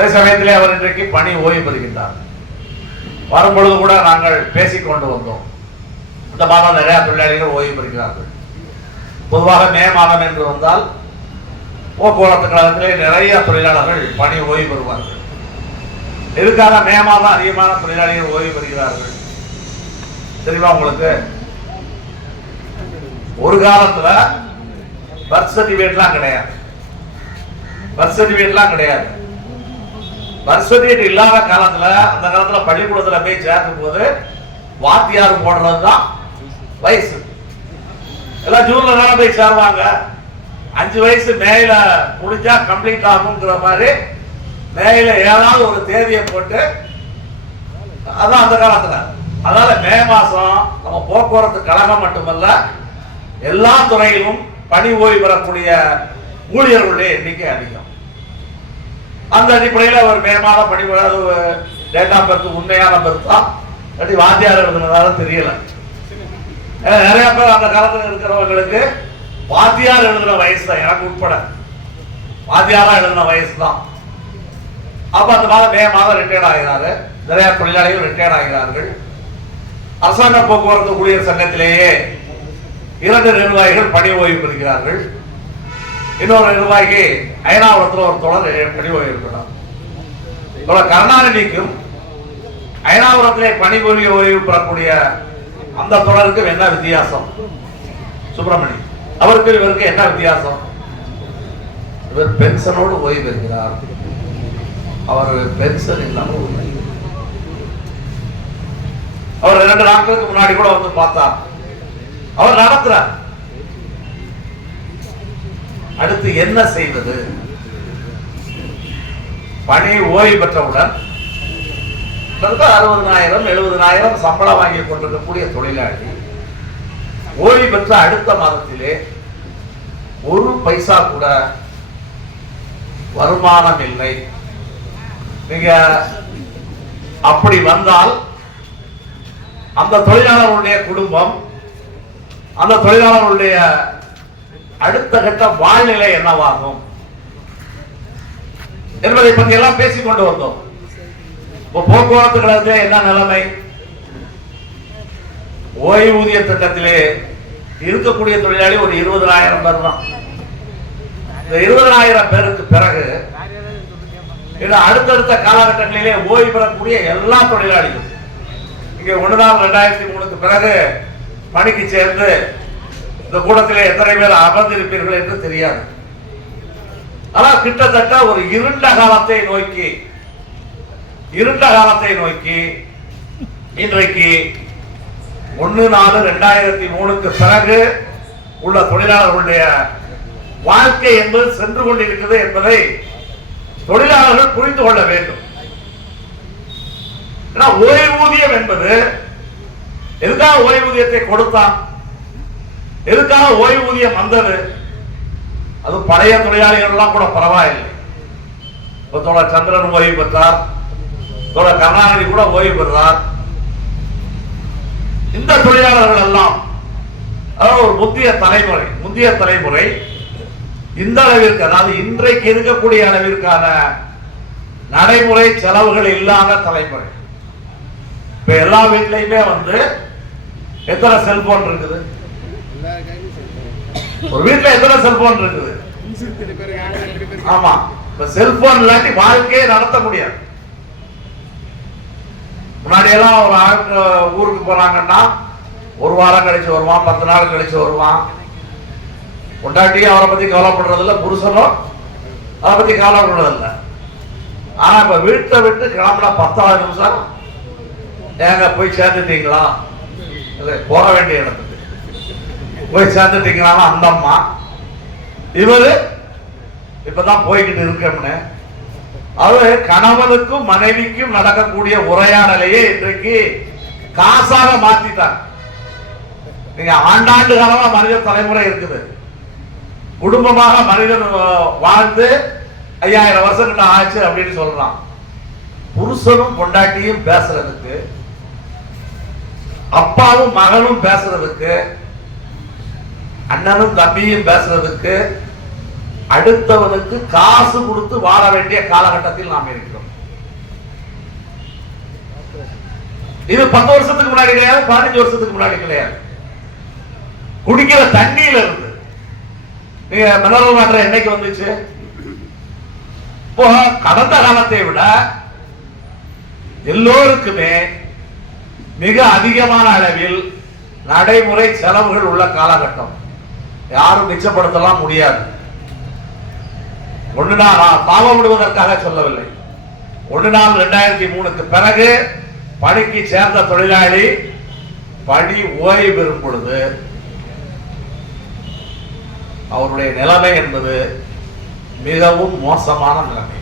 அதே சமயத்திலே அவர் இன்றைக்கு பணி ஓய்வு பெறுகின்றார். வரும்பொழுது கூட நாங்கள் பேசிக்கொண்டு வந்தோம். இந்த மாதம் நிறைய தொழிலாளிகள் ஓய்வு பெறுகிறார்கள். பொதுவாக மே மாதம் என்று வந்தால் போக்குவரத்து கழகத்திலே நிறைய தொழிலாளர்கள் பணி ஓய்வு பெறுவார்கள். எதுக்காக மே மாதம் அதிகமான தொழிலாளிகள் ஓய்வு பெறுகிறார்கள்? தெரியுமா உங்களுக்கு? ஒரு காலத்துல பர்த் சர்டிபிகேட்லாம் கிடையாது. பர்த் சர்டிபிகேட்லாம் கிடையாது. பர்த் இல்லாத காலத்துல அந்த காலத்துல பள்ளிக்கூடத்துல போய் சேர்க்கும் போது வாத்தியார் போடுறது தான் வயசு. எல்லாம் ஜூன்ல தானே போய் சேருவாங்க. அஞ்சு வயசு மேல முடிஞ்சா கம்ப்ளீட் ஆகுங்கிற மாதிரி மேல ஏதாவது ஒரு தேதியை போட்டு அதான் அந்த காலத்துல. அதனால மே மாசம் நம்ம போக்குவரத்து கழகம் மட்டுமல்ல எல்லா துறையிலும் பணி ஓய்வு பெறக்கூடிய ஊழியர்களுடைய எண்ணிக்கை அதிகம். அந்த அடிப்படையில் அவர் மே மாதம் பணி டேட் ஆஃப் பர்த் உண்மையான பர்த் தான் வாத்தியார் எழுதுனதால தெரியல. நிறைய பேர் அந்த காலத்தில் இருக்கிறவங்களுக்கு வாத்தியார் எழுதுன வயசு தான் எனக்கு உட்பட. வாத்தியாரா எழுதுன வயசு தான். அப்ப அந்த மாதம் மே மாதம் ரிட்டையர்ட் ஆகிறாரு. நிறைய தொழிலாளிகள் ரிட்டையர்ட் ஆகிறார்கள். அரசாங்க போக்குவரத்து ஊழியர் சங்கத்திலேயே இரண்டு நிர்வாகிகள் பணி ஓய்வு பெறுகிறார்கள். இன்னொரு நிர்வாகி அயனாபுரத்தில் ஒரு தொடர் பணி ஓய்வு தொடர் கருணாநிதிக்கும் அயனாபுரத்திலே பணிபுரிய ஓய்வு பெறக்கூடிய அந்த தொடருக்கும் என்ன வித்தியாசம்? சுப்பிரமணி அவருக்கு இவருக்கு என்ன வித்தியாசம்? இவர் பென்ஷனோடு ஓய்வு பெறுகிறார். அவர் பென்ஷன் இல்லாமல் அவர் இரண்டு நாட்களுக்கு முன்னாடி கூட வந்து பார்த்தார். அவர் நடத்துறார். அடுத்து என்ன செய்வது? பணி ஓய்வு பெற்றவுடன் அறுபதனாயிரம் எழுபதனாயிரம் சம்பளம் வாங்கி கொண்டிருக்கக்கூடிய தொழிலாளி ஓய்வு பெற்ற அடுத்த மாதத்திலே ஒரு பைசா கூட வருமானம் இல்லை. நீங்க அப்படி வந்தால் அந்த தொழிலாளர்களுடைய குடும்பம் அந்த தொழிலாளர்களுடைய அடுத்த கட்ட வாழ்நிலை என்னவாகும்? என்பதை பற்றி எல்லாம் பேசிக் கொண்டு வந்தோம். இப்போ போக்குவரத்து கழகத்தில் என்ன நிலைமை? ஓய்வூதிய திட்டத்திலே இருக்கக்கூடிய தொழிலாளி ஒரு இருபதனாயிரம் பேர் தான். இந்த இருபதனாயிரம் பேருக்கு பிறகு அடுத்தடுத்த காலகட்டங்களிலே ஓய்வு பெறக்கூடிய எல்லா தொழிலாளிகளும் இங்க ஒன்று நாள் ரெண்டாயிரத்தி மூணுக்கு பிறகு பணிக்கு சேர்ந்து இந்த கூட்டத்திலே எத்தனை பேர் அமர்ந்திருப்பீர்கள் என்று தெரியாது. ஆனால் கிட்டத்தட்ட ஒரு இருண்ட காலத்தை நோக்கி இருண்ட காலத்தை நோக்கி இன்றைக்கு ஒன்று நாலு ரெண்டாயிரத்தி மூணுக்கு பிறகு உள்ள தொழிலாளர்களுடைய வாழ்க்கை என்பது சென்று கொண்டிருக்கிறது என்பதை தொழிலாளர்கள் புரிந்து கொள்ள வேண்டும். ஏன்னா ஓய்வூதியம் என்பது எதுதான் ஓய்வூதியத்தை கொடுத்தான் எதுக்காக ஓய்வூதியம் வந்தது? அது பழைய தொழிலாளிகள் எல்லாம் கூட பரவாயில்லை. இப்ப தோழர் சந்திரன் ஓய்வு பெற்றார். தோழர் கருணாநிதி கூட ஓய்வு பெற்றார். இந்த தொழிலாளர்கள் எல்லாம் அதாவது ஒரு முந்தைய தலைமுறை முந்தைய தலைமுறை இந்த அளவிற்கு அதாவது இன்றைக்கு இருக்கக்கூடிய அளவிற்கான நடைமுறை செலவுகள் இல்லாத தலைமுறை. இப்ப எல்லா வீட்லையுமே வந்து எத்தனை செல்போன் இருக்குது? ஒரு வீட்டுல எத்தனை செல்போன் இருக்குது? ஆமா. இப்ப செல்போன் இல்லாட்டி வாழ்க்கையை நடத்த முடியாது. முன்னாடி எல்லாம் ஒரு ஆளுக்கு ஊருக்கு போனாங்கன்னா ஒரு வாரம் கழிச்சு வருவான் பத்து நாள் கழிச்சு வருவான். பொண்டாட்டியும் அவரை பத்தி கவலைப்படுறது இல்ல புருஷனும் அதை பத்தி கவலைப்படுறது இல்ல ஆனா இப்ப வீட்டை விட்டு கிளம்புனா பத்தாவது நிமிஷம் ஏங்க போய் சேர்ந்துட்டீங்களா? இல்லை போக வேண்டிய இடத்துக்கு. போய் சேர்ந்துட்டீங்களா அந்த அம்மா? இவரு இப்பதான் போய்கிட்டு இருக்கோம்னு. அது கணவனுக்கும் மனைவிக்கும் நடக்கக்கூடிய உரையாடலையே இன்றைக்கு காசாக மாத்திட்டாங்க நீங்க ஆண்டாண்டு காலமா மனித தலைமுறை இருக்குது. குடும்பமாக மனிதன் வாழ்ந்து ஐயாயிரம் வருஷம் கிட்ட ஆச்சு அப்படின்னு சொல்றான். புருஷனும் பொண்டாட்டியும் பேசுறதுக்கு அப்பாவும் மகனும் பேசுறதுக்கு அண்ணனும் தம்பியும் பேசுறதுக்கு அடுத்தவனுக்கு காசு கொடுத்து வாழ வேண்டிய காலகட்டத்தில் நாம் இருக்கிறோம். இது பத்து வருஷத்துக்கு முன்னாடி கிடையாது பதினஞ்சு வருஷத்துக்கு முன்னாடி கிடையாது. குடிக்கிற தண்ணியில இருந்து நீங்க மினரல் வாட்டர் என்னைக்கு வந்துச்சு? இப்போ கடந்த காலத்தை விட எல்லோருக்குமே மிக அதிகமான அளவில் நடைமுறை செலவுகள் உள்ள காலகட்டம். யாரும் மிச்சப்படுத்தலாம் முடியாது. ஒன்று நாள் நான் பாவம் விடுவதற்காக சொல்லவில்லை. ஒன்று நாள் ரெண்டாயிரத்தி மூணுக்கு பிறகு பணிக்கு சேர்ந்த தொழிலாளி பணி ஓய்வு பெறும் பொழுது அவருடைய நிலைமை என்பது மிகவும் மோசமான நிலைமை.